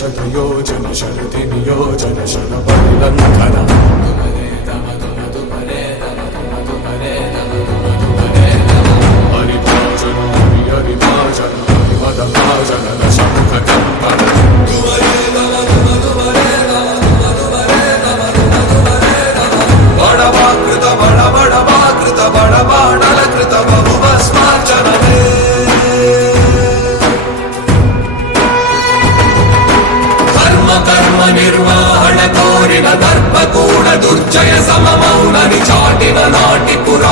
शतयोजन शरति नियोजन शरपरिलङ्घन हरिभाजन हरिभाजन हरिमदभाजन शङ्खकम्पन बडवाकृत बडबडवाकृत बडबाडलकृत बहुभस्मार्चनमे कर्म निर्वहण कोरिन दर्पकूड दुर्जय सममौननि चाटिन नाटि पुरा